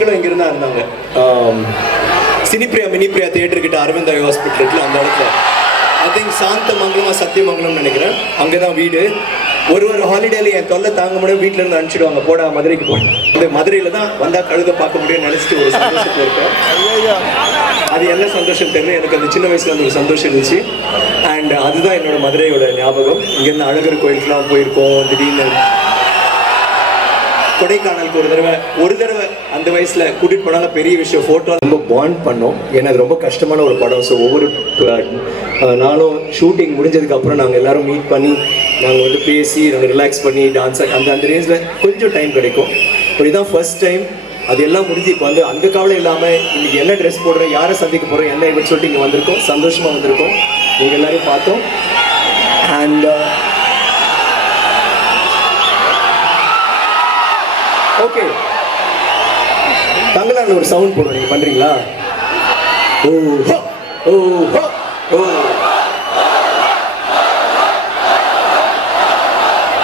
இவங்களும் இருந்தா இருந்தாங்க. சினிப்ரியா மினிப்ரியா தியேட்டர் கிட்ட அரவிந்த் ஹாஸ்பிட்டல் இருக்குல்ல அந்த இடத்துல. ஐ திங்க் சாந்த மங்கலமா சத்தியமங்கலம்னு நினைக்கிறேன். அங்கே தான் வீடு. ஒரு ஒரு ஹாலிடேல என் தொல்லை தாங்க முடியும் வீட்டில இருந்து அனுப்பிச்சிடுவாங்க. போடா மதுரைக்கு போட இந்த மதுரையில தான் வந்தா கழுத பார்க்க முடியும்னு நினைச்சிட்டு ஒரு சந்தோஷத்தில் இருக்கேன் அது என்ன சந்தோஷம் தெரியல. எனக்கு அந்த சின்ன வயசுல அந்த ஒரு சந்தோஷம் இருந்துச்சு. அண்ட் அதுதான் என்னோட மதுரையோட ஞாபகம். இங்கேருந்து அழகர் கோயிலுக்குலாம் போயிருக்கோம். திடீர்னு கொடைக்கானலுக்கு ஒரு தடவை ஒரு தடவை அந்த வயசில் கூட்டிட்டு போனாலும் பெரிய விஷயம். ஃபோட்டோ ரொம்ப பாண்ட் பண்ணோம். ஏன்னா அது ரொம்ப கஷ்டமான ஒரு படம். ஸோ ஒவ்வொரு நானும் ஷூட்டிங் முடிஞ்சதுக்கப்புறம் நாங்கள் எல்லாரும் மீட் பண்ணி நாங்கள் வந்து பேசி நாங்கள் ரிலாக்ஸ் பண்ணி டான்ஸ் அந்த அந்த ரேஞ்சில் கொஞ்சம் டைம் கிடைக்கும். இப்போ இதுதான் ஃபர்ஸ்ட் டைம் அது எல்லாம் முடிஞ்சு இப்போ வந்து அந்த கவலை இல்லாமல் இன்னைக்கு என்ன ட்ரெஸ் போடுறோம் யாரை சந்திக்க போகிறோம் என்ன இப்படி சொல்லிட்டு இங்கே வந்திருக்கோம். சந்தோஷமாக வந்திருக்கோம். நீங்கள் எல்லாரையும் பார்த்தோம். அண்ட் ஓகே தங்கலான ஒரு சவுண்ட் போடுறீங்க பண்றீங்களா? ஓ ஹோ, ஓ. ஹோ, ஓ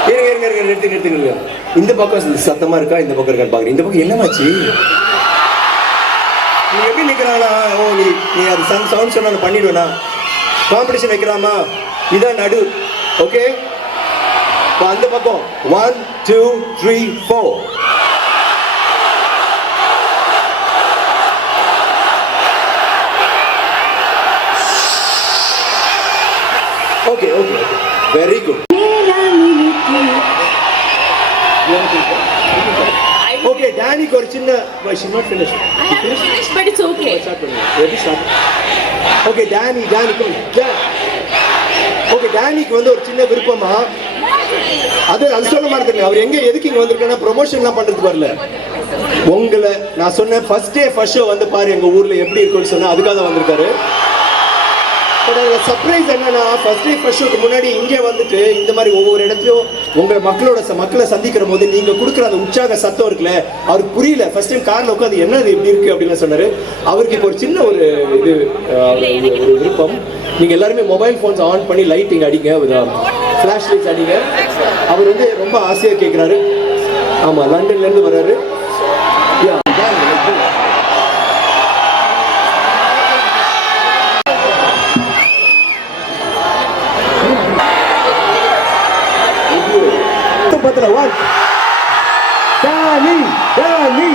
இருங்க இருங்க இருங்க நிறுத்தி நிறுத்துங்க இந்த பக்கம் சத்தமா இருக்கா? இந்த பக்கம் இருக்கான்னு பாக்குறேன். இந்த பக்கம் என்னமாச்சு? நீ எப்படி நிக்கிறானா ஓ நீ நீ அது சன் சவுண்ட் சொன்னா பண்ணிடுவேனா காம்படிஷன் வைக்கிறாமா இதான் நடு. ஓகே அந்த பக்கம். One two three four okay okay good okay டேனிக்கு ஒரு சின்ன she not finish finished, but it's okay. Start பண்ணுங்க எப்படி ஸ்டார்ட் ஓகே டேனி டேனிக்கு ஓகே டேனிக்கு வந்து ஒரு சின்ன விருப்பமா? அது அது சொல்ல மாட்டேங்க அவர் எங்க எதுக்கு இங்க வந்திருக்காருன்னா ப்ரொமோஷன்லாம் பண்றதுக்கு வரல. உங்களை நான் சொன்னேன் ஃபர்ஸ்ட் டே ஃபர்ஸ்ட் ஷோ வந்து பாரு எங்க ஊர்ல எப்படி இருக்குன்னு சொன்னா அதுக்காக தான் வந்திருக்காரு. பட் சர்ப்ரைஸ் என்னன்னா ஃபர்ஸ்ட் டே ஃபர்ஸ்ட் ஷோக்கு முன்னாடி இங்கே வந்துட்டு இந்த மாதிரி ஒவ்வொரு இடத்துலையும் உங்கள் மக்களோட ச- மக்களை சந்திக்கிற போது நீங்கள் கொடுக்குற அந்த உற்சாக சத்தம் இருக்குல்ல அவருக்கு புரியல. ஃபர்ஸ்ட் டைம் காரில் உட்காந்து என்ன இது எப்படி இருக்கு அப்படின்னு சொன்னார். அவருக்கு இப்போ ஒரு சின்ன ஒரு இது ஒரு ஒரு விருப்பம். நீங்கள் எல்லாருமே மொபைல் ஃபோன்ஸ் ஆன் பண்ணி லைட்டிங் அடிங்க. ஃப்ளாஷ் லைட்ஸ் அடிங்க. அவர் வந்து ரொம்ப ஆசையாக கேட்குறாரு ஆமாம் லண்டன்லேருந்து வர்றாரு. பத்துல ஒன் டானி டானி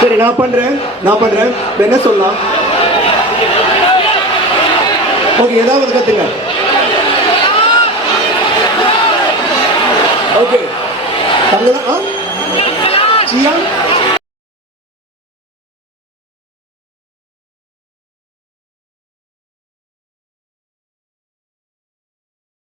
சரி நான் பண்றேன் நான் பண்றேன். என்ன சொல்லலாம்? ஓகே ஏதாவது கத்துங்க. ஓகே தங்கலாம் ஆ? சியா?